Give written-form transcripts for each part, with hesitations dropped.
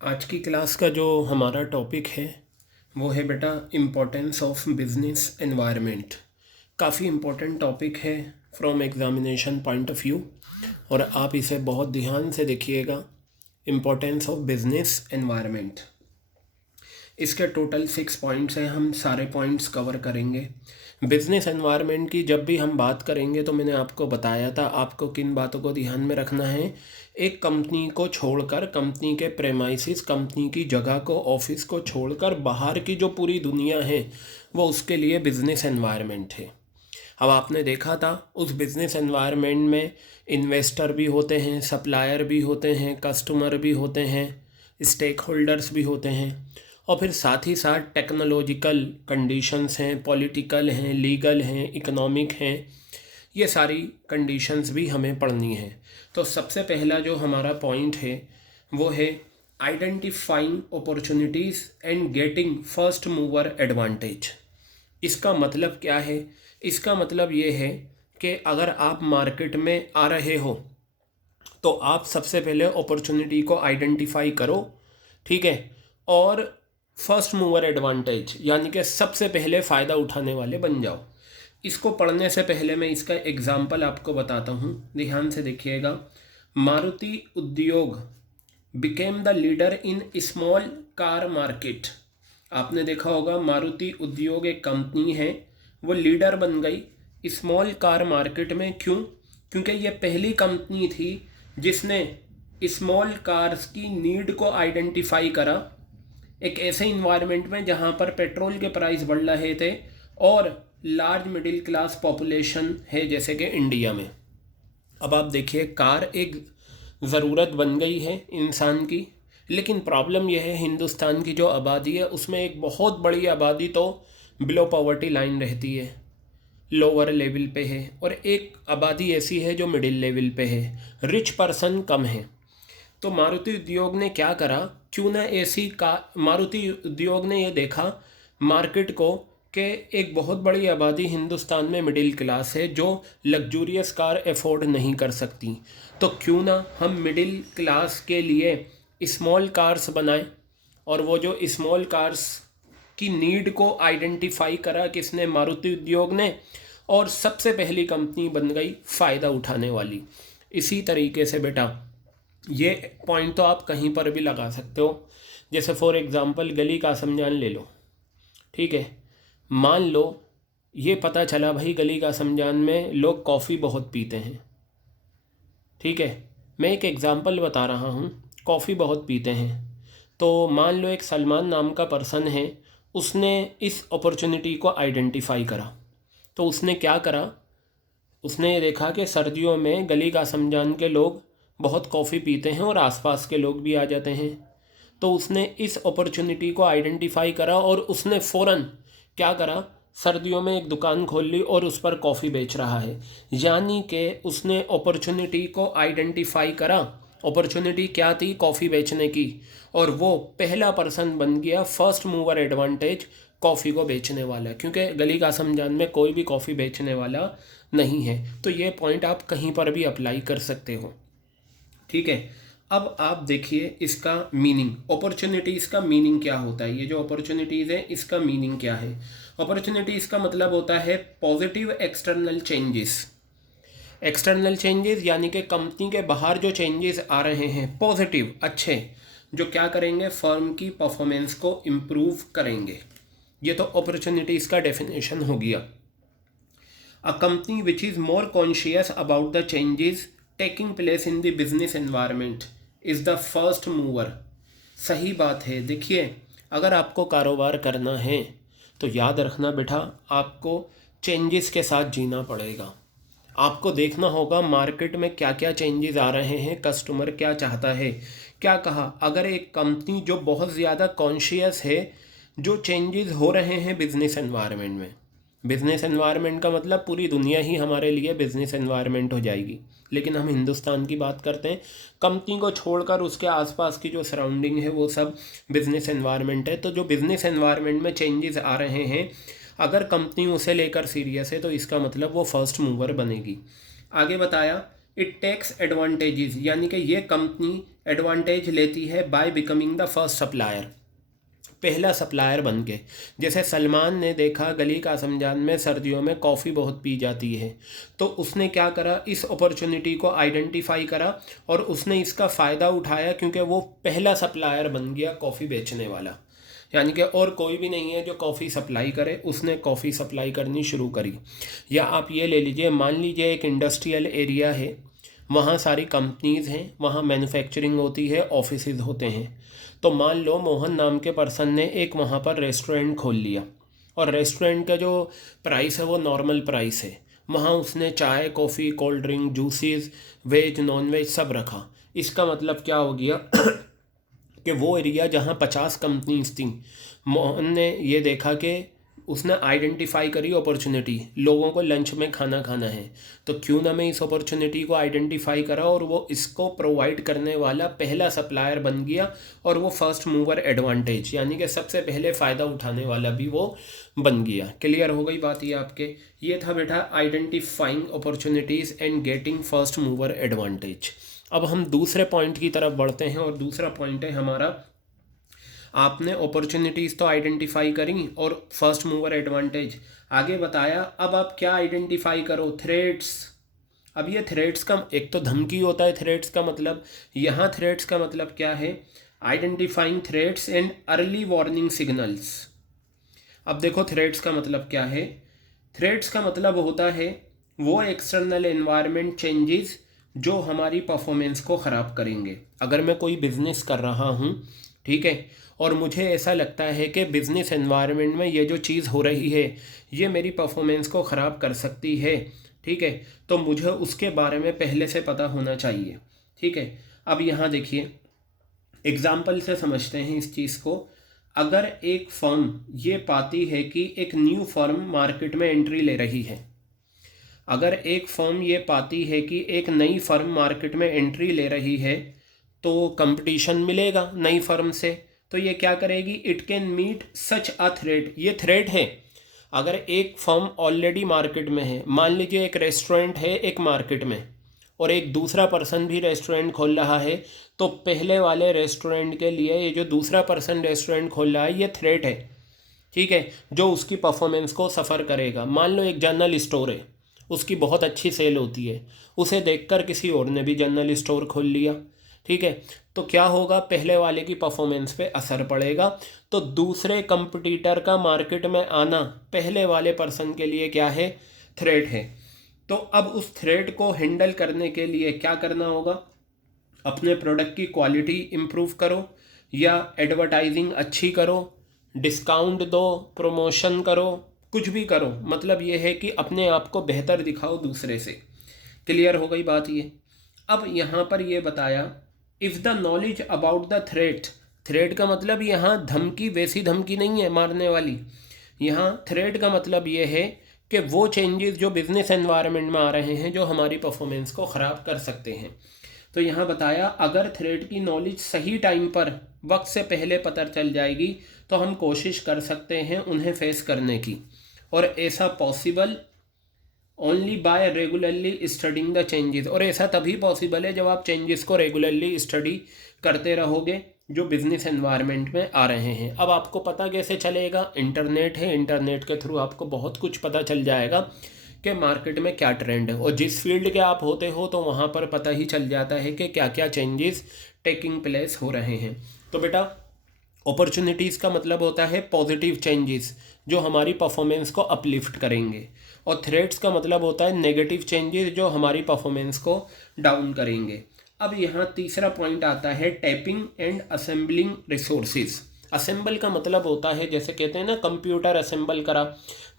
आज की क्लास का जो हमारा टॉपिक है वो है बेटा इम्पोर्टेंस ऑफ बिजनेस एनवायरनमेंट। काफ़ी इम्पोर्टेंट टॉपिक है from examination point of view, और आप इसे बहुत ध्यान से देखिएगा। इम्पोर्टेंस ऑफ बिजनेस एनवायरनमेंट, इसके टोटल 6 पॉइंट्स हैं, हम सारे पॉइंट्स कवर करेंगे। बिजनेस एनवायरनमेंट की जब भी हम बात करेंगे तो मैंने आपको बताया था आपको किन बातों को ध्यान में रखना है। एक कंपनी को छोड़कर, कंपनी के प्रेमाइसिस, कंपनी की जगह को, ऑफिस को छोड़कर बाहर की जो पूरी दुनिया है वो उसके लिए बिजनेस एनवायरनमेंट है। अब आपने देखा था उस बिजनेस एनवायरनमेंट में इन्वेस्टर भी होते हैं, सप्लायर भी होते हैं, कस्टमर भी होते हैं, स्टेक होल्डर्स भी होते हैं, और फिर साथ ही साथ टेक्नोलॉजिकल कंडीशंस हैं, पॉलिटिकल हैं, लीगल हैं, इकोनॉमिक हैं। ये सारी कंडीशंस भी हमें पढ़नी है। तो सबसे पहला जो हमारा पॉइंट है वो है identifying opportunities and getting first mover advantage. इसका मतलब क्या है? इसका मतलब ये है कि अगर आप मार्केट में आ रहे हो तो आप सबसे पहले अपॉर्चुनिटी को आइडेंटिफाई करो, ठीक है, और फर्स्ट मूवर एडवांटेज यानी कि सबसे पहले फ़ायदा उठाने वाले बन जाओ। इसको पढ़ने से पहले मैं इसका एग्जाम्पल आपको बताता हूँ, ध्यान से देखिएगा। मारुति उद्योग became the leader in small car market. आपने देखा होगा मारुति उद्योग एक कंपनी है, वो लीडर बन गई स्मॉल कार मार्केट में। क्यों? क्योंकि ये पहली कंपनी थी जिसने स्मॉल कार्स की नीड को आइडेंटिफाई करा एक ऐसे इन्वायरमेंट में जहाँ पर पेट्रोल के प्राइस बढ़ रहे थे और लार्ज मिडिल क्लास पॉपुलेशन है जैसे कि इंडिया में। अब आप देखिए कार एक ज़रूरत बन गई है इंसान की, लेकिन प्रॉब्लम यह है हिंदुस्तान की जो आबादी है उसमें एक बहुत बड़ी आबादी तो बिलो पॉवर्टी लाइन रहती है, लोअर लेवल पे है, और एक आबादी ऐसी है जो मिडिल लेवल पे है, रिच पर्सन कम है। तो मारुति उद्योग ने क्या करा, क्यों ना ऐसी का मारुति उद्योग ने ये देखा मार्केट को कि एक बहुत बड़ी आबादी हिंदुस्तान में मिडिल क्लास है जो लग्जूरियस कार अफोर्ड नहीं कर सकती, तो क्यों ना हम मिडिल क्लास के लिए स्मॉल कार्स बनाएं। और वो जो स्मॉल कार्स की नीड को आइडेंटिफाई करा किसने? मारुति उद्योग ने, और सबसे पहली कंपनी बन गई फ़ायदा उठाने वाली। इसी तरीके से बेटा ये पॉइंट तो आप कहीं पर भी लगा सकते हो। जैसे फॉर एग्ज़ाम्पल गली का समझान ले लो, ठीक है। मान लो ये पता चला भाई गली का समझान में लोग कॉफ़ी बहुत पीते हैं, ठीक है। मैं एक एग्ज़ाम्पल बता रहा हूँ, कॉफ़ी बहुत पीते हैं। तो मान लो एक सलमान नाम का पर्सन है, उसने इस अपॉर्चुनिटी को आइडेंटिफाई करा। तो उसने क्या करा, उसने ये देखा कि सर्दियों में गली का समझान के लोग बहुत कॉफ़ी पीते हैं और आसपास के लोग भी आ जाते हैं। तो उसने इस अपॉर्चुनिटी को आइडेंटिफाई करा और उसने फ़ौरन क्या करा, सर्दियों में एक दुकान खोल ली और उस पर कॉफ़ी बेच रहा है। यानी कि उसने अपॉर्चुनिटी को आइडेंटिफाई करा। अपॉर्चुनिटी क्या थी? कॉफ़ी बेचने की, और वो पहला पर्सन बन गया, फर्स्ट मूवर एडवांटेज कॉफ़ी को बेचने वाला, क्योंकि गली का समझान में कोई भी कॉफ़ी बेचने वाला नहीं है। तो ये पॉइंट आप कहीं पर भी अप्लाई कर सकते हो, ठीक है। अब आप देखिए इसका मीनिंग, अपॉर्चुनिटीज़ का मीनिंग क्या होता है। ये जो अपॉर्चुनिटीज़ है इसका मीनिंग क्या है? अपॉर्चुनिटीज़ का मतलब होता है positive external changes. External changes यानी कि कंपनी के बाहर जो चेंजेस आ रहे हैं पॉजिटिव, अच्छे, जो क्या करेंगे, फर्म की परफॉर्मेंस को इम्प्रूव करेंगे। ये तो अपॉर्चुनिटीज़ का डेफिनेशन हो गया। A company which is more conscious about the changes taking place in the business environment is the first mover। सही बात है। देखिए अगर आपको कारोबार करना है तो याद रखना बेटा, आपको चेंजेस के साथ जीना पड़ेगा। आपको देखना होगा मार्केट में क्या क्या चेंजेस आ रहे हैं, कस्टमर क्या चाहता है। क्या कहा, अगर एक कंपनी जो बहुत ज़्यादा कॉन्शियस है जो चेंजेस हो रहे हैं बिजनेस एनवायरनमेंट में, बिज़नेस एनवायरनमेंट का मतलब पूरी दुनिया ही हमारे लिए बिज़नेस एनवायरनमेंट हो जाएगी, लेकिन हम हिंदुस्तान की बात करते हैं। कंपनी को छोड़कर उसके आसपास की जो सराउंडिंग है वो सब बिज़नेस एनवायरनमेंट है। तो जो बिज़नेस एनवायरनमेंट में चेंजेस आ रहे हैं, अगर कंपनी उसे लेकर सीरियस है तो इसका मतलब वो फर्स्ट मूवर बनेगी। आगे बताया इट टेक्स एडवांटेजेस, यानी कि ये कंपनी एडवांटेज लेती है by becoming the first supplier, पहला सप्लायर बन के। जैसे सलमान ने देखा गली कासमजान में सर्दियों में कॉफ़ी बहुत पी जाती है, तो उसने क्या करा, इस अपॉर्चुनिटी को आइडेंटिफाई करा और उसने इसका फ़ायदा उठाया, क्योंकि वो पहला सप्लायर बन गया कॉफ़ी बेचने वाला। यानी कि और कोई भी नहीं है जो कॉफ़ी सप्लाई करे, उसने कॉफ़ी सप्लाई करनी शुरू करी। या आप ये ले लीजिए, मान लीजिए एक इंडस्ट्रियल एरिया है, वहाँ सारी कंपनीज़ हैं, वहाँ मैन्युफैक्चरिंग होती है, ऑफिसेज होते हैं। तो मान लो मोहन नाम के पर्सन ने एक वहाँ पर रेस्टोरेंट खोल लिया, और रेस्टोरेंट का जो प्राइस है वो नॉर्मल प्राइस है। वहाँ उसने चाय, coffee, cold drink, juices, veg non veg सब रखा। इसका मतलब क्या हो गया कि वो एरिया जहाँ 50 कंपनीज थी, मोहन ने ये देखा कि उसने आइडेंटिफाई करी अपॉर्चुनिटी, लोगों को लंच में खाना खाना है, तो क्यों ना मैं इस अपॉर्चुनिटी को आइडेंटिफाई करा और वो इसको प्रोवाइड करने वाला पहला सप्लायर बन गया, और वो फर्स्ट मूवर एडवांटेज यानी कि सबसे पहले फ़ायदा उठाने वाला भी वो बन गया। क्लियर हो गई बात ये आपके? ये था बेटा identifying opportunities and getting first mover advantage. अब हम दूसरे पॉइंट की तरफ बढ़ते हैं, और दूसरा पॉइंट है हमारा, आपने अपॉर्चुनिटीज़ तो आइडेंटिफाई करी और फर्स्ट मूवर एडवांटेज आगे बताया। अब आप क्या आइडेंटिफाई करो? थ्रेट्स। अब ये थ्रेट्स का एक तो धमकी होता है, थ्रेट्स का मतलब, यहाँ थ्रेट्स का मतलब क्या है? Identifying threats and early warning signals. अब देखो थ्रेट्स का मतलब क्या है? थ्रेट्स का मतलब होता है वो एक्सटर्नल एनवायरनमेंट चेंजेस जो हमारी परफॉर्मेंस को ख़राब करेंगे। अगर मैं कोई बिज़नेस कर रहा हूँ, ठीक है, और मुझे ऐसा लगता है कि बिज़नेस एनवायरनमेंट में ये जो चीज़ हो रही है ये मेरी परफॉर्मेंस को ख़राब कर सकती है, ठीक है, तो मुझे उसके बारे में पहले से पता होना चाहिए। ठीक है, अब यहाँ देखिए एग्ज़ाम्पल से समझते हैं इस चीज़ को। अगर एक फर्म ये पाती है कि एक न्यू फर्म मार्केट में एंट्री ले रही है, अगर एक फर्म ये पाती है कि एक नई फर्म मार्केट में एंट्री ले रही है, तो कंपटीशन मिलेगा नई फर्म से, तो ये क्या करेगी? It can meet such a threat. ये थ्रेट है। अगर एक फर्म ऑलरेडी मार्केट में है, मान लीजिए एक रेस्टोरेंट है एक मार्केट में और एक दूसरा पर्सन भी रेस्टोरेंट खोल रहा है, तो पहले वाले रेस्टोरेंट के लिए ये जो दूसरा पर्सन रेस्टोरेंट खोल रहा है ये थ्रेट है, ठीक है, जो उसकी परफॉर्मेंस को सफ़र करेगा। मान लो एक जनरल स्टोर है, उसकी बहुत अच्छी सेल होती है, उसे देखकर किसी और ने भी जनरल स्टोर खोल लिया, ठीक है, तो क्या होगा? पहले वाले की परफॉर्मेंस पे असर पड़ेगा। तो दूसरे कंपटीटर का मार्केट में आना पहले वाले पर्सन के लिए क्या है? थ्रेट है। तो अब उस थ्रेट को हैंडल करने के लिए क्या करना होगा? अपने प्रोडक्ट की क्वालिटी इम्प्रूव करो, या एडवर्टाइजिंग अच्छी करो, डिस्काउंट दो, प्रमोशन करो, कुछ भी करो, मतलब ये है कि अपने आप को बेहतर दिखाओ दूसरे से। क्लियर हो गई बात ये? अब यहाँ पर ये बताया, if the knowledge about the threat, threat का मतलब यहाँ धमकी वैसी धमकी नहीं है मारने वाली, यहाँ थ्रेट का मतलब ये है कि वो चेंजेस जो बिज़नेस एनवायरनमेंट में आ रहे हैं जो हमारी परफॉर्मेंस को ख़राब कर सकते हैं। तो यहाँ बताया अगर थ्रेट की नॉलेज सही टाइम पर वक्त से पहले पता चल जाएगी तो हम कोशिश कर सकते हैं उन्हें फेस करने की, और ऐसा possible only by regularly studying the changes, और ऐसा तभी पॉसिबल है जब आप चेंजेस को रेगुलरली स्टडी करते रहोगे जो बिज़नेस एनवायरनमेंट में आ रहे हैं। अब आपको पता कैसे चलेगा? इंटरनेट है, इंटरनेट के थ्रू आपको बहुत कुछ पता चल जाएगा कि मार्केट में क्या ट्रेंड है, और जिस फील्ड के आप होते हो तो वहाँ पर पता ही चल जाता है कि क्या क्या चेंजेस टेकिंग प्लेस हो रहे हैं। तो बेटा अपॉर्चुनिटीज़ का मतलब होता है पॉजिटिव चेंजेस जो हमारी परफॉर्मेंस को अपलिफ्ट करेंगे, और थ्रेट्स का मतलब होता है नेगेटिव चेंजेस जो हमारी परफॉर्मेंस को डाउन करेंगे। अब यहाँ तीसरा पॉइंट आता है tapping and assembling resources. Assemble का मतलब होता है, जैसे कहते हैं ना कंप्यूटर असेंबल करा,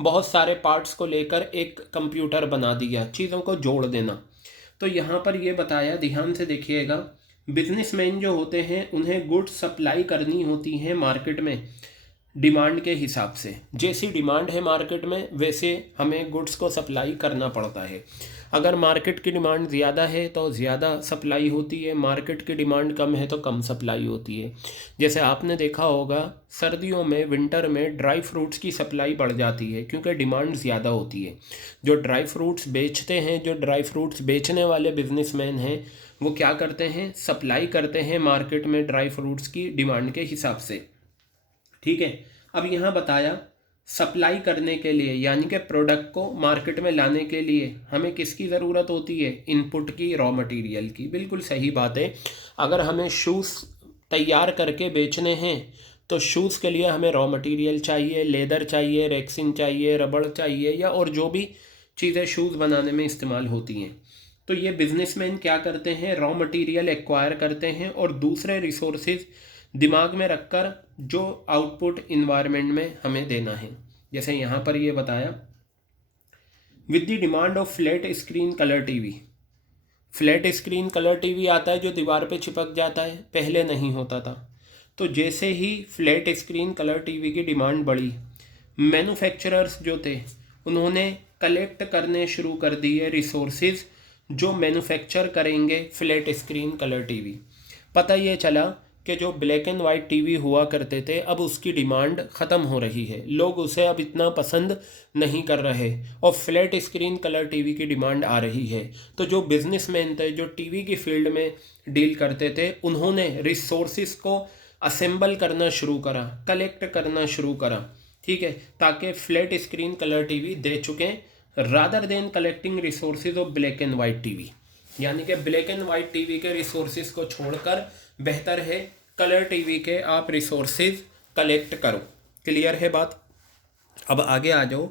बहुत सारे पार्ट्स को लेकर एक कंप्यूटर बना दिया, चीज़ों को जोड़ देना। तो यहाँ पर ये बताया, ध्यान से देखिएगा, बिजनेसमैन जो होते हैं उन्हें गुड्स सप्लाई करनी होती हैं मार्केट में डिमांड के हिसाब से। जैसी डिमांड है मार्केट में वैसे हमें गुड्स को सप्लाई करना पड़ता है। अगर मार्केट की डिमांड ज़्यादा है तो ज़्यादा सप्लाई होती है, मार्केट की डिमांड कम है तो कम सप्लाई होती है। जैसे आपने देखा होगा सर्दियों में, विंटर में ड्राई फ्रूट्स की सप्लाई बढ़ जाती है क्योंकि डिमांड ज़्यादा होती है। जो ड्राई फ्रूट्स बेचते हैं, जो ड्राई फ्रूट्स बेचने वाले बिजनेसमैन हैं, वो क्या करते हैं, सप्लाई करते हैं मार्केट में ड्राई फ्रूट्स की डिमांड के हिसाब से। ठीक है, अब यहाँ बताया सप्लाई करने के लिए यानी कि प्रोडक्ट को मार्केट में लाने के लिए हमें किसकी ज़रूरत होती है, इनपुट की, रॉ मटेरियल की। बिल्कुल सही बात है। अगर हमें शूज़ तैयार करके बेचने हैं तो शूज़ के लिए हमें रॉ मटेरियल चाहिए, लेदर चाहिए, रेक्सिन चाहिए, रबड़ चाहिए, या और जो भी चीज़ें शूज़ बनाने में इस्तेमाल होती हैं। तो ये बिजनेसमैन क्या करते हैं, रॉ मटेरियल एक्वायर करते हैं और दूसरे रिसोर्सेज दिमाग में रखकर जो आउटपुट इन्वायरमेंट में हमें देना है। जैसे यहाँ पर ये बताया, with the demand of flat screen colour TV. Flat screen colour TV आता है जो दीवार पे चिपक जाता है, पहले नहीं होता था। तो जैसे ही फ्लैट स्क्रीन कलर टीवी की डिमांड बढ़ी, मैन्युफैक्चरर्स जो थे उन्होंने कलेक्ट करने शुरू कर दिए रिसोर्सेज जो मैन्युफैक्चर करेंगे फ्लैट स्क्रीन कलर टीवी। पता ये चला कि जो ब्लैक एंड वाइट टीवी हुआ करते थे अब उसकी डिमांड ख़त्म हो रही है, लोग उसे अब इतना पसंद नहीं कर रहे और फ्लैट स्क्रीन कलर टीवी की डिमांड आ रही है। तो जो बिजनेसमैन थे, जो टीवी की फील्ड में डील करते थे, उन्होंने रिसोर्सिस को असेंबल करना शुरू करा, कलेक्ट करना शुरू करा। ठीक है, ताकि फ्लैट स्क्रीन कलर टीवी दे चुकें rather than collecting resources of black and white TV. यानी कि ब्लैक एंड वाइट टीवी के रिसोर्सेज को छोड़कर बेहतर है कलर टीवी के आप रिसोर्सेज कलेक्ट करो। क्लियर है बात। अब आगे आ जाओ,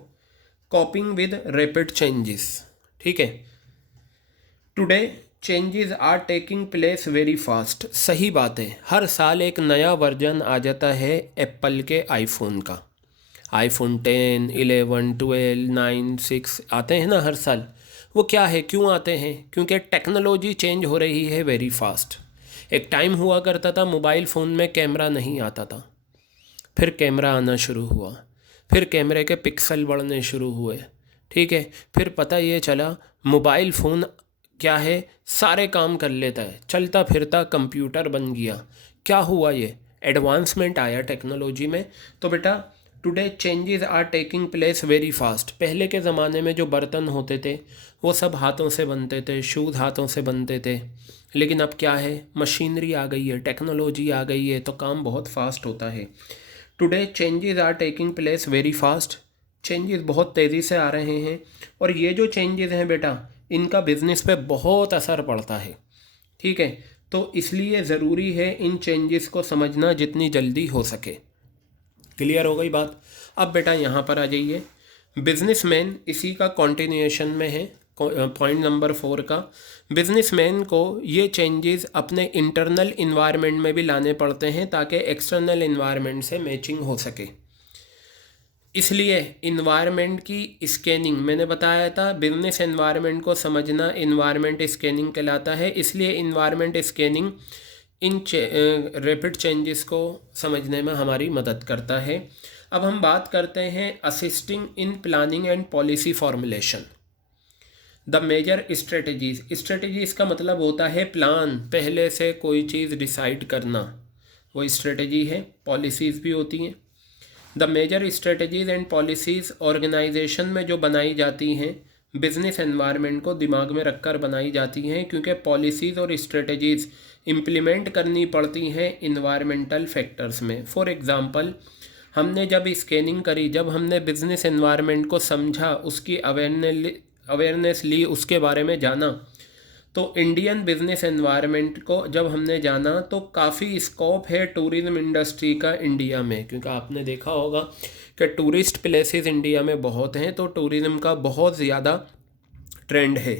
कॉपिंग विद रैपिड चेंजेस। ठीक है, today changes are taking place very fast. सही बात है, हर साल एक नया वर्जन आ जाता है एप्पल के आईफोन का। आईफोन 10, 11, 12, 9, 6 आते हैं ना हर साल। वो क्या है, क्यों आते हैं? क्योंकि टेक्नोलॉजी चेंज हो रही है वेरी फास्ट। एक टाइम हुआ करता था मोबाइल फ़ोन में कैमरा नहीं आता था, फिर कैमरा आना शुरू हुआ, फिर कैमरे के पिक्सल बढ़ने शुरू हुए। ठीक है, फिर पता ये चला मोबाइल फ़ोन क्या है, सारे काम कर लेता है, चलता फिरता कंप्यूटर बन गया। क्या हुआ, ये एडवांसमेंट आया टेक्नोलॉजी में। तो बेटा today changes are taking place very fast. पहले के ज़माने में जो बर्तन होते थे वो सब हाथों से बनते थे, शूज़ हाथों से बनते थे, लेकिन अब क्या है, मशीनरी आ गई है, टेक्नोलॉजी आ गई है, तो काम बहुत फास्ट होता है। Today changes are taking place very fast. Changes बहुत तेज़ी से आ रहे हैं और ये जो चेंजेस हैं बेटा इनका बिज़नेस पे बहुत असर पड़ता है। ठीक है, तो इसलिए ज़रूरी है इन चेंजेस को समझना जितनी जल्दी हो सके। क्लियर हो गई बात। अब बेटा यहाँ पर आ जाइए, बिजनेसमैन इसी का कॉन्टिन्यूएशन में है, पॉइंट नंबर 4 का। बिजनेसमैन को ये चेंजेस अपने इंटरनल इन्वायरमेंट में भी लाने पड़ते हैं ताकि एक्सटर्नल इन्वायरमेंट से मैचिंग हो सके। इसलिए इन्वायरमेंट की स्कैनिंग, मैंने बताया था बिजनेस एनवायरनमेंट को समझना इन्वायरमेंट स्कैनिंग कहलाता है। इसलिए इन्वायरमेंट स्कैनिंग इन रैपिड चेंजेस को समझने में हमारी मदद करता है। अब हम बात करते हैं assisting in planning and policy formulation. The major strategies. Strategies का मतलब होता है प्लान, पहले से कोई चीज़ डिसाइड करना, वो स्ट्रेटजी है। पॉलिसीज़ भी होती हैं। The major strategies and policies organisation में जो बनाई जाती हैं बिजनेस एनवायरनमेंट को दिमाग में रखकर बनाई जाती हैं, क्योंकि पॉलिसीज़ और स्ट्रेटजीज़ इम्प्लीमेंट करनी पड़ती हैं इन्वायरमेंटल फैक्टर्स में। फॉर एग्ज़ाम्पल, हमने जब स्कैनिंग करी, जब हमने बिजनेस एनवायरनमेंट को समझा, उसकी अवेयरनेस ली, उसके बारे में जाना, तो इंडियन बिजनेस एनवायरनमेंट को जब हमने जाना तो काफ़ी स्कोप है टूरिज़्म इंडस्ट्री का इंडिया में, क्योंकि आपने देखा होगा कि टूरिस्ट प्लेसेस इंडिया में बहुत हैं, तो टूरिज़्म का बहुत ज़्यादा ट्रेंड है।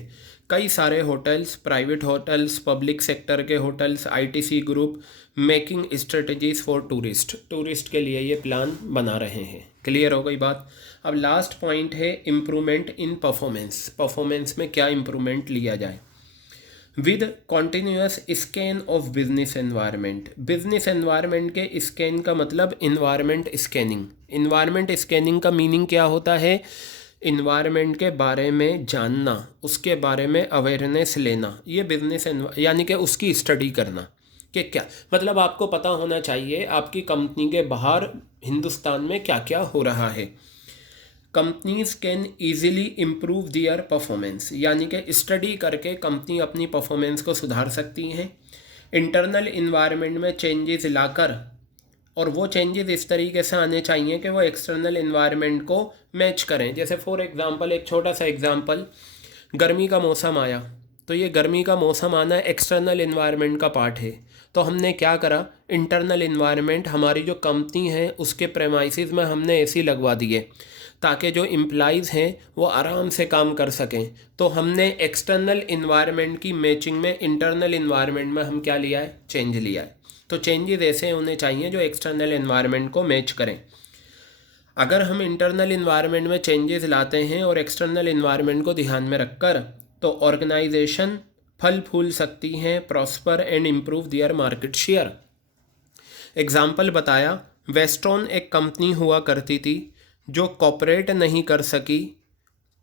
कई सारे hotels, private hotels, public sector के hotels, ITC group making strategies for tourist के लिए ये प्लान बना रहे हैं। क्लियर हो गई बात। अब लास्ट पॉइंट है इम्प्रूवमेंट इन परफॉर्मेंस में क्या इम्प्रूवमेंट लिया जाए। With continuous scan of business environment. Business environment के स्कैन का मतलब इन्वायरमेंट स्कैनिंग। इन्वायरमेंट स्कैनिंग का मीनिंग क्या होता है, इन्वायरमेंट के बारे में जानना, उसके बारे में अवेयरनेस लेना, ये बिजनेस यानी कि उसकी स्टडी करना कि क्या मतलब आपको पता होना चाहिए आपकी कंपनी के बाहर हिंदुस्तान में क्या क्या हो रहा है। Companies can easily improve their performance, यानी कि स्टडी करके कंपनी अपनी परफॉर्मेंस को सुधार सकती हैं इंटरनल इन्वायरमेंट में चेंजेस लाकर, और वो चेंजेस इस तरीके से आने चाहिए कि वो एक्सटर्नल इन्वायरमेंट को मैच करें। जैसे फॉर एग्जांपल, एक छोटा सा एग्जांपल, गर्मी का मौसम आया, तो ये गर्मी का मौसम आना एक्सटर्नल इन्वायरमेंट का पार्ट है। तो हमने क्या करा, इंटरनल इन्वायरमेंट हमारी जो कंपनी है उसके प्रेमाइसिस में हमने एसी लगवा दिए ताकि जो एम्प्लॉइज़ हैं वो आराम से काम कर सकें। तो हमने एक्सटर्नल इन्वायरमेंट की मैचिंग में इंटरनल इन्वायरमेंट में हम क्या लिया है, चेंज लिया है। तो चेंजेस ऐसे होने चाहिए जो एक्सटर्नल इन्वायरमेंट को मैच करें। अगर हम इंटरनल इन्वायरमेंट में चेंजेस लाते हैं और एक्सटर्नल इन्वायरमेंट को ध्यान में रखकर, तो ऑर्गेनाइजेशन फल फूल सकती हैं, prosper and improve their market share. Example बताया, वेस्ट्रॉन एक कंपनी हुआ करती थी जो कॉपरेट नहीं कर सकी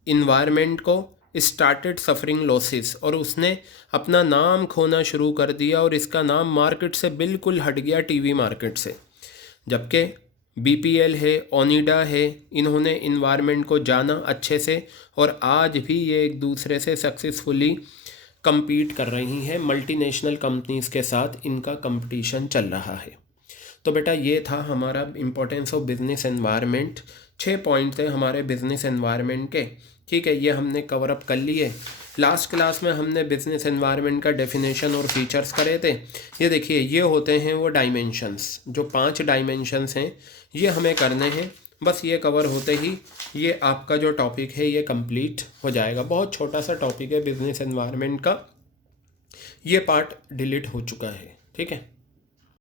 इन्वायरमेंट को, स्टार्टेड सफरिंग लॉसेस, और उसने अपना नाम खोना शुरू कर दिया और इसका नाम मार्केट से बिल्कुल हट गया, टीवी मार्केट से। जबकि बीपीएल है, ओनिडा है, इन्होंने इन्वायरमेंट को जाना अच्छे से और आज भी ये एक दूसरे से सक्सेसफुली compete कर रही हैं। मल्टीनेशनल कंपनीज़ के साथ इनका कंपटीशन चल रहा है। तो बेटा ये था हमारा importance of business environment. 6 point थे हमारे बिजनेस एनवायरनमेंट के, ठीक है, ये हमने कवर अप कर लिए। लास्ट क्लास में हमने बिजनेस एनवायरनमेंट का डेफिनेशन और फीचर्स करे थे। ये देखिए, ये होते हैं वो डायमेंशंस, जो 5 डायमेंशंस हैं ये हमें करने हैं। बस ये कवर होते ही ये आपका जो टॉपिक है ये कंप्लीट हो जाएगा। बहुत छोटा सा टॉपिक है बिजनेस एनवायरनमेंट का, ये पार्ट डिलीट हो चुका है, ठीक है।